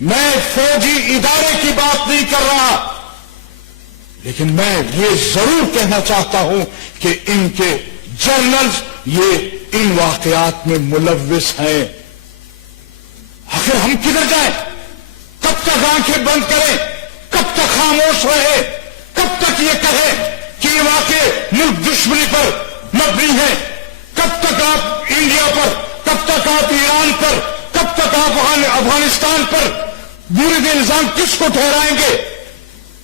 میں فوجی ادارے کی بات نہیں کر رہا، لیکن میں یہ ضرور کہنا چاہتا ہوں کہ ان کے جرنلز یہ ان واقعات میں ملوث ہیں۔ آخر ہم کدھر جائیں؟ کب تک آنکھیں بند کریں؟ کب تک خاموش رہے؟ کب تک یہ کہے کہ یہ واقعے ملک دشمنی پر مبنی ہے؟ کب تک آپ انڈیا پر، کب تک آپ ایران پر، کب تک آپ افغانستان پر برے الزام کس کو ٹھہرائیں گے؟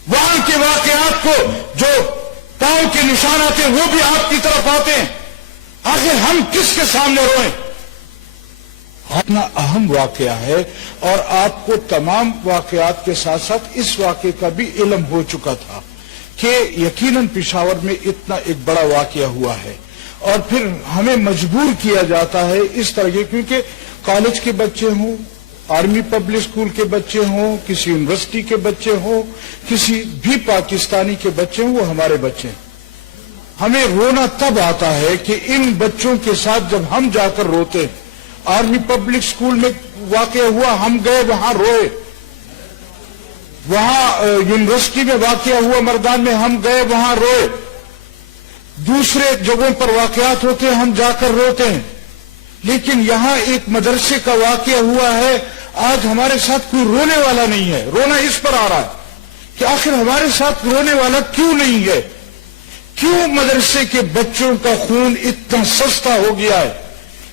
وہاں کے واقعات کو جو پاؤں کے نشانات ہیں وہ بھی آپ کی طرف آتے ہیں۔ آخر ہم کس کے سامنے روئیں؟ اتنا اہم واقعہ ہے، اور آپ کو تمام واقعات کے ساتھ ساتھ اس واقعے کا بھی علم ہو چکا تھا کہ یقیناً پشاور میں اتنا ایک بڑا واقعہ ہوا ہے، اور پھر ہمیں مجبور کیا جاتا ہے اس طرح کے، کیونکہ کالج کے بچے ہوں، آرمی پبلک اسکول کے بچے ہوں، کسی یونیورسٹی کے بچے ہوں، کسی بھی پاکستانی کے بچے ہوں، وہ ہمارے بچے ہیں۔ ہمیں رونا تب آتا ہے کہ ان بچوں کے ساتھ جب ہم جا کر روتے ہیں۔ آرمی پبلک اسکول میں واقعہ ہوا، ہم گئے وہاں روئے۔ وہاں یونیورسٹی میں واقعہ ہوا مردان میں، ہم گئے وہاں روئے۔ دوسرے جگہوں پر واقعات ہوتے ہیں، ہم جا کر روتے ہیں۔ لیکن یہاں ایک مدرسے کا واقعہ ہوا ہے، آج ہمارے ساتھ کوئی رونے والا نہیں ہے۔ رونا اس پر آ رہا ہے کہ آخر ہمارے ساتھ رونے والا کیوں نہیں ہے؟ کیوں مدرسے کے بچوں کا خون اتنا سستا ہو گیا ہے؟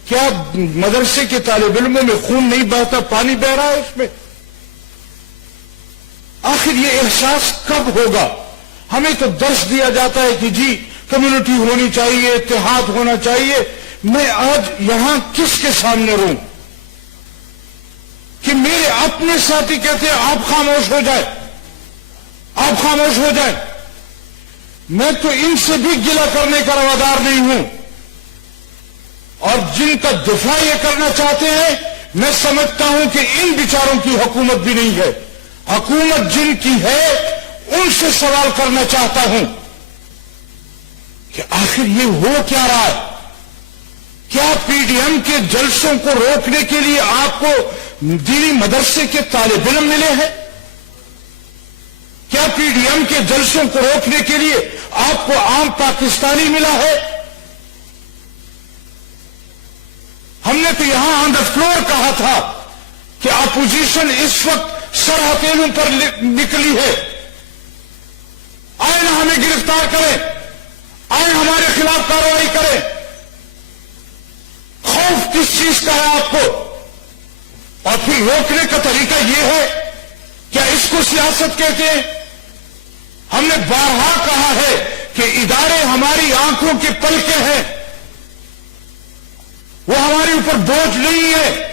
کیا مدرسے کے طالب علموں میں خون نہیں بہتا، پانی بہ رہا ہے اس میں؟ آخر یہ احساس کب ہوگا؟ ہمیں تو درس دیا جاتا ہے کہ جی کمیونٹی ہونی چاہیے، اتحاد ہونا چاہیے۔ میں آج یہاں کس کے سامنے رہوں کہ میرے اپنے ساتھی کہتے ہیں آپ خاموش ہو جائے، آپ خاموش ہو جائے۔ میں تو ان سے بھی گلہ کرنے کا روادار نہیں ہوں، اور جن کا دفاع یہ کرنا چاہتے ہیں، میں سمجھتا ہوں کہ ان بیچاروں کی حکومت بھی نہیں ہے۔ حکومت جن کی ہے ان سے سوال کرنا چاہتا ہوں کہ آخر یہ ہو کیا رہا ہے؟ کیا پی ڈی ایم کے جلسوں کو روکنے کے لیے آپ کو دینی مدرسے کے طالب علم ملے ہیں؟ کیا پی ڈی ایم کے جلسوں کو روکنے کے لیے آپ کو عام پاکستانی ملا ہے؟ ہم نے تو یہاں آن دا فلور کہا تھا کہ اپوزیشن اس وقت سر ہتھیلیوں پر نکلی ہے، آئے نہ ہمیں گرفتار کریں، آئے ہمارے خلاف کارروائی کریں۔ خوف کس چیز کا ہے آپ کو؟ اور پھر روکنے کا طریقہ یہ ہے، کیا اس کو سیاست کہتے ہیں؟ ہم نے بارہا کہا ہے کہ ادارے ہماری آنکھوں کے پلکیں ہیں، وہ ہمارے اوپر بوجھ نہیں ہے،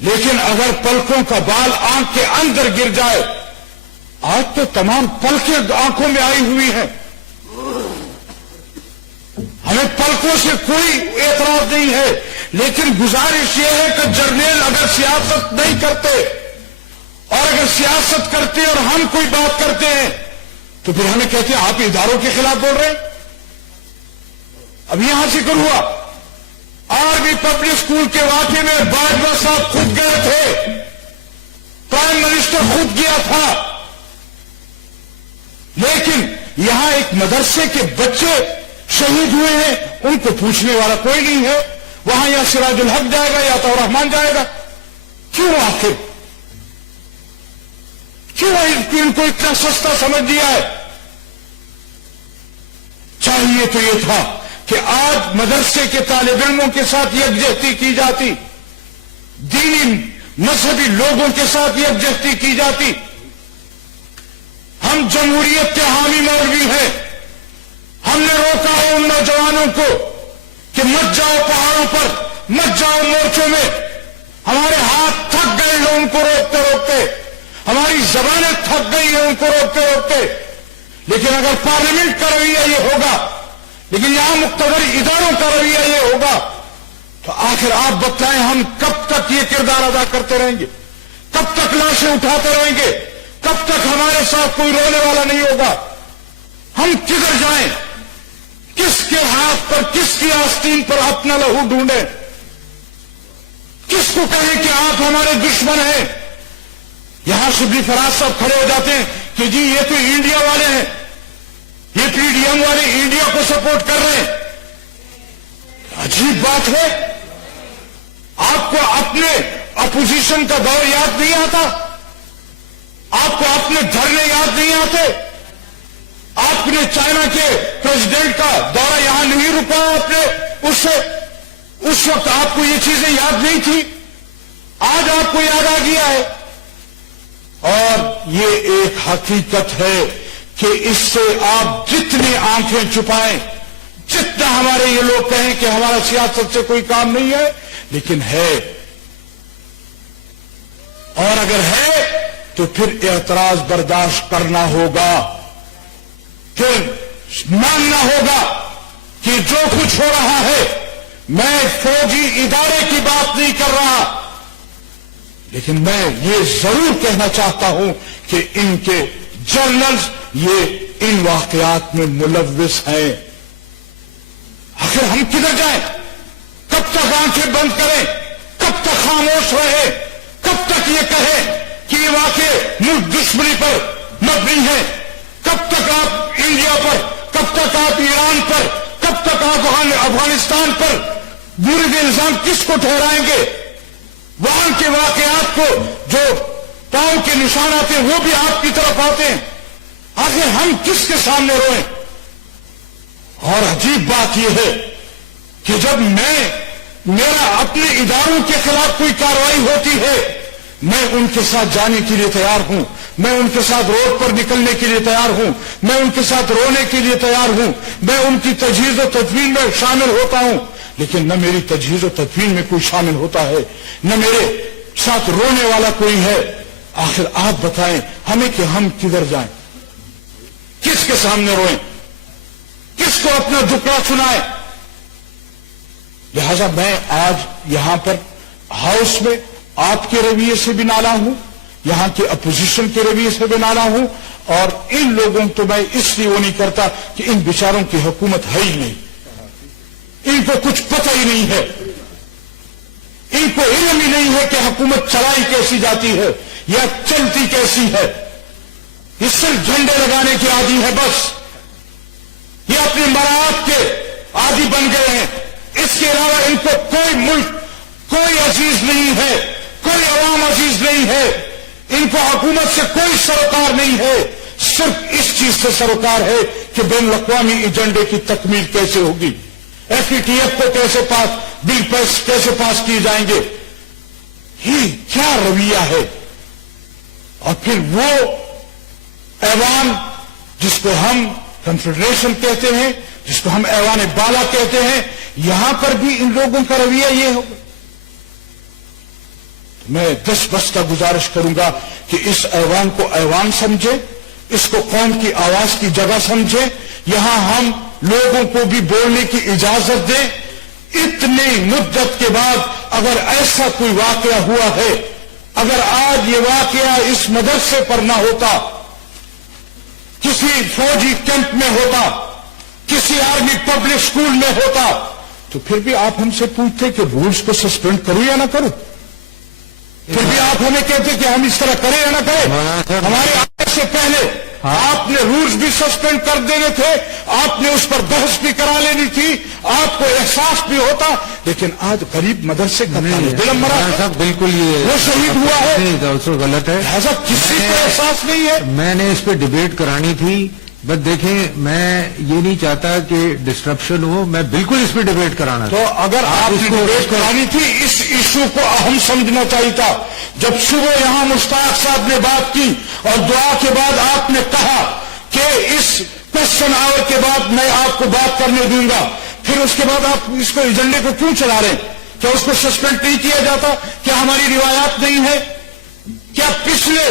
لیکن اگر پلکوں کا بال آنکھ کے اندر گر جائے، آج تو تمام پلکیں آنکھوں میں آئی ہوئی ہیں، ہمیں پلکوں سے کوئی اعتراض نہیں ہے، لیکن گزارش یہ ہے کہ جرنیل اگر سیاست نہیں کرتے، اور اگر سیاست کرتے اور ہم کوئی بات کرتے ہیں تو پھر ہمیں کہتے ہیں آپ اداروں کے خلاف بول رہے ہیں۔ اب یہاں ذکر ہوا آرمی پبلک اسکول کے واقعے میں باجوہ صاحب خود گئے تھے، پرائم منسٹر خود گیا تھا، لیکن یہاں ایک مدرسے کے بچے شہید ہوئے ہیں، ان کو پوچھنے والا کوئی نہیں ہے۔ وہاں یا سراج الحق جائے گا یا تو رحمان جائے گا۔ کیوں آخر؟ کیوں ان کو اتنا سستا سمجھ دیا ہے؟ چاہیے تو یہ تھا کہ آج مدرسے کے طالب علموں کے ساتھ یکجہتی کی جاتی، دینی مذہبی لوگوں کے ساتھ یکجہتی کی جاتی۔ ہم جمہوریت کے حامی مولوی ہیں، ہم نے روکا ہے ان نوجوانوں کو کہ مت جاؤ پہاڑوں پر، مت جاؤ مورچوں میں۔ ہمارے ہاتھ تھک گئے ہیں ان کو روکتے روکتے، ہماری زبانیں تھک گئی ہیں ان کو روکتے روکتے۔ لیکن اگر پارلیمنٹ کا رویہ یہ ہوگا، لیکن یہاں مقتدر اداروں کا رویہ یہ ہوگا، تو آخر آپ بتائیں ہم کب تک یہ کردار ادا کرتے رہیں گے؟ کب تک لاشیں اٹھاتے رہیں گے؟ کب تک ہمارے ساتھ کوئی رونے والا نہیں ہوگا؟ ہم کدھر جائیں؟ کس کے ہاتھ پر، کس کی آستین پر اپنا لہو ڈھونڈیں؟ کس کو کہیں کہ آپ ہمارے دشمن ہیں؟ یہاں شبلی فراز صاحب کھڑے ہو جاتے ہیں کہ جی یہ تو انڈیا والے ہیں، یہ پی ڈی ایم والے انڈیا کو سپورٹ کر رہے ہیں۔ عجیب بات ہے، آپ کو اپنے اپوزیشن کا دور یاد نہیں آتا؟ آپ کو اپنے دھرنے یاد نہیں آتے؟ آپ نے چائنا کے پریزیڈنٹ کا دورہ یہاں نہیں رکا آپ نے اس وقت آپ کو یہ چیزیں یاد نہیں تھی، آج آپ کو یاد آ گیا ہے۔ اور یہ ایک حقیقت ہے کہ اس سے آپ جتنی آنکھیں چھپائیں، جتنا ہمارے یہ لوگ کہیں کہ ہمارا سیاست سے کوئی کام نہیں ہے، لیکن ہے، اور اگر ہے تو پھر اعتراض برداشت کرنا ہوگا، پھر ماننا ہوگا کہ جو کچھ ہو رہا ہے، میں فوجی ادارے کی بات نہیں کر رہا، لیکن میں یہ ضرور کہنا چاہتا ہوں کہ ان کے جرنلز یہ ان واقعات میں ملوث ہیں۔ آخر ہم کدھر جائیں؟ کب تک آنکھیں بند کریں؟ کب تک خاموش رہے؟ کب تک یہ کہیں کہ یہ واقع ملک دشمنی پر مبنی ہے؟ کب تک آپ انڈیا پر، کب تک آپ ایران پر، کب تک آپ افغانستان پر برے الزام کس کو ٹھہرائیں گے؟ وہاں کے واقعات کو جو پاؤں کے نشانات ہیں وہ بھی آپ کی طرف آتے ہیں، آخر ہم کس کے سامنے روئیں؟ اور عجیب بات یہ ہے کہ جب میرا اپنے اداروں کے خلاف کوئی کارروائی ہوتی ہے، میں ان کے ساتھ جانے کے لیے تیار ہوں، میں ان کے ساتھ روڈ پر نکلنے کے لیے تیار ہوں، میں ان کے ساتھ رونے کے لیے تیار ہوں، میں ان کی تجہیز و تدفین میں شامل ہوتا ہوں، لیکن نہ میری تجہیز و تدفین میں کوئی شامل ہوتا ہے، نہ میرے ساتھ رونے والا کوئی ہے۔ آخر آپ بتائیں ہمیں کہ ہم کدھر جائیں؟ کس کے سامنے روئیں؟ کس کو اپنا دکھڑا سنائیں؟ لہذا میں آج یہاں پر ہاؤس میں آپ کے رویے سے بھی نالاں ہوں، یہاں کے اپوزیشن کے رویے سے بھی نالاں ہوں، اور ان لوگوں تو میں اس لیے وہ نہیں کرتا کہ ان بیچاروں کی حکومت ہے ہی نہیں، ان کو کچھ پتہ ہی نہیں ہے، ان کو علم ہی نہیں ہے کہ حکومت چلائی کیسی جاتی ہے یا چلتی کیسی ہے۔ یہ صرف جھنڈے لگانے کی عادی ہے، بس یہ اپنے مراعات کے عادی بن گئے ہیں۔ اس کے علاوہ ان کو کوئی ملک، کوئی عزیز نہیں ہے، کوئی عوام عزیز نہیں ہے، ان کو حکومت سے کوئی سروکار نہیں ہے، صرف اس چیز سے سروکار ہے کہ بین الاقوامی ایجنڈے کی تکمیل کیسے ہوگی، ایف ای ٹی ایف کو کیسے بل کیسے پاس کیے جائیں گے۔ یہ کیا رویہ ہے؟ اور پھر وہ ایوان جس کو ہم کنفیڈریشن کہتے ہیں، جس کو ہم ایوان بالا کہتے ہیں، یہاں پر بھی ان لوگوں کا رویہ یہ ہوگا۔ میں دس بس کا گزارش کروں گا کہ اس ایوان کو ایوان سمجھے، اس کو قوم کی آواز کی جگہ سمجھے، یہاں ہم لوگوں کو بھی بولنے کی اجازت دیں۔ اتنی مدت کے بعد اگر ایسا کوئی واقعہ ہوا ہے، اگر آج یہ واقعہ اس مدرسے پر نہ ہوتا، کسی فوجی کیمپ میں ہوتا، کسی آرمی پبلک سکول میں ہوتا، تو پھر بھی آپ ہم سے پوچھتے کہ رولز کو سسپینڈ کروں یا نہ کروں؟ پھر بھی آپ ہمیں کہتے کہ ہم اس طرح کریں یا نہ کریں؟ ہمارے آنے سے پہلے آپ نے رولز بھی سسپینڈ کر دینے تھے، آپ نے اس پر بحث بھی کرا لینی تھی، آپ کو احساس بھی ہوتا، لیکن آج غریب مدرسے کا دل مرا، بالکل یہ وہ شہید ہوا ہے، غلط ہے، لہذا کسی کو احساس نہیں ہے۔ میں نے اس پہ ڈیبیٹ کرانی تھی، بس دیکھیں میں یہ نہیں چاہتا کہ ڈسٹرپشن ہو، میں بالکل اس پہ ڈیبیٹ کرانا تھا۔ تو اگر آپ نے ڈیبیٹ کرانی تھی، اس ایشو کو اہم سمجھنا چاہیے تھا۔ جب صبح یہاں مشتاق صاحب نے بات کی اور دعا کے بعد آپ نے کہا کہ اس کوشچن آور کے بعد میں آپ کو بات کرنے دوں گا، پھر اس کے بعد آپ اس کو ایجنڈے کو کیوں چلا رہے ہیں؟ کیا اس کو سسپینڈ نہیں کیا جاتا؟ کیا ہماری روایات نہیں ہے؟ کیا پچھلے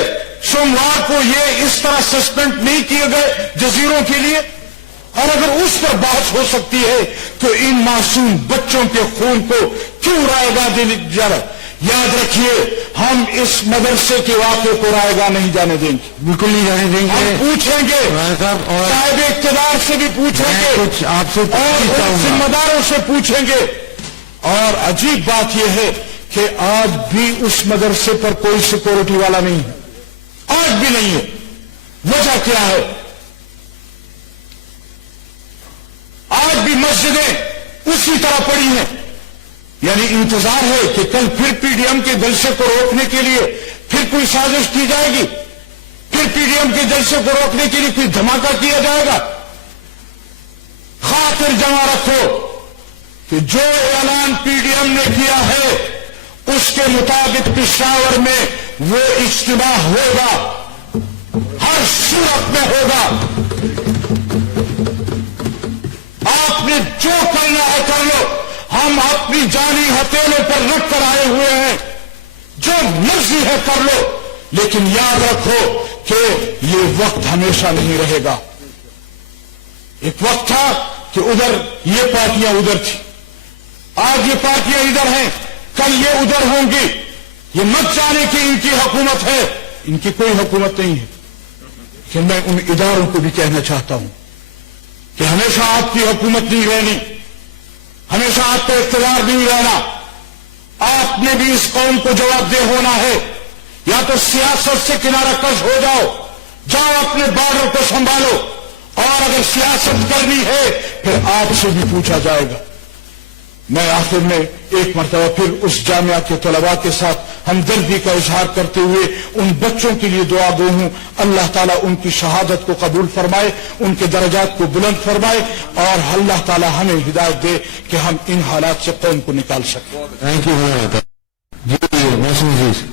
سوموار کو یہ اس طرح سسپینڈ نہیں کیے گئے جزیروں کے لیے؟ اور اگر اس پر بحث ہو سکتی ہے تو ان معصوم بچوں کے خون کو کیوں رائے گاہ دینے جا رہا؟ یاد رکھیے، ہم اس مدرسے کے واقعے کو رائے گاہ نہیں جانے دیں گے، بالکل نہیں جانے دیں گے۔ ہم پوچھیں گے، صاحب اقتدار سے بھی پوچھیں گے، کچھ آپ سے اور ذمہ داروں سے پوچھیں گے۔ اور عجیب بات یہ ہے کہ آج بھی اس مدرسے پر کوئی سیکورٹی والا نہیں ہے، آج بھی نہیں ہے. وجہ کیا ہے؟ آج بھی مسجدیں اسی طرح پڑی ہیں. یعنی انتظار ہے کہ کل پھر پی ڈی ایم کے جلسے کو روکنے کے لیے پھر کوئی سازش کی جائے گی, پھر پی ڈی ایم کے جلسے کو روکنے کے لیے کوئی دھماکہ کیا جائے گا. خاطر جمع رکھو کہ جو اعلان پی ڈی ایم نے کیا ہے اس کے مطابق پشاور میں وہ اجتماع ہوگا, ہر صورت میں ہوگا. آپ نے جو کرنا ہے کر لو, ہم اپنی جانی ہتھیلوں پر رکھ کر آئے ہوئے ہیں, جو مرضی ہے کر لو, لیکن یاد رکھو کہ یہ وقت ہمیشہ نہیں رہے گا. ایک وقت تھا کہ ادھر یہ پارٹیاں ادھر تھی, آج یہ پارٹیاں ادھر ہیں, کل یہ ادھر ہوں گی. یہ مت جانے کہ ان کی حکومت ہے, ان کی کوئی حکومت نہیں ہے. کہ میں ان اداروں کو بھی کہنا چاہتا ہوں کہ ہمیشہ آپ کی حکومت نہیں رہنی, ہمیشہ آپ کا اقتدار نہیں رہنا. آپ نے بھی اس قوم کو جواب دہ ہونا ہے. یا تو سیاست سے کنارہ کش ہو جاؤ, جاؤ اپنے بارڈر کو سنبھالو, اور اگر سیاست کرنی ہے پھر آپ سے بھی پوچھا جائے گا. میں آخر میں ایک مرتبہ پھر اس جامعہ کے طلباء کے ساتھ ہمدردی کا اظہار کرتے ہوئے ان بچوں کے لیے دعا گو ہوں. اللہ تعالیٰ ان کی شہادت کو قبول فرمائے, ان کے درجات کو بلند فرمائے, اور اللہ تعالیٰ ہمیں ہدایت دے کہ ہم ان حالات سے قوم کو نکال سکیں. Thank you. جی محسن عزیز.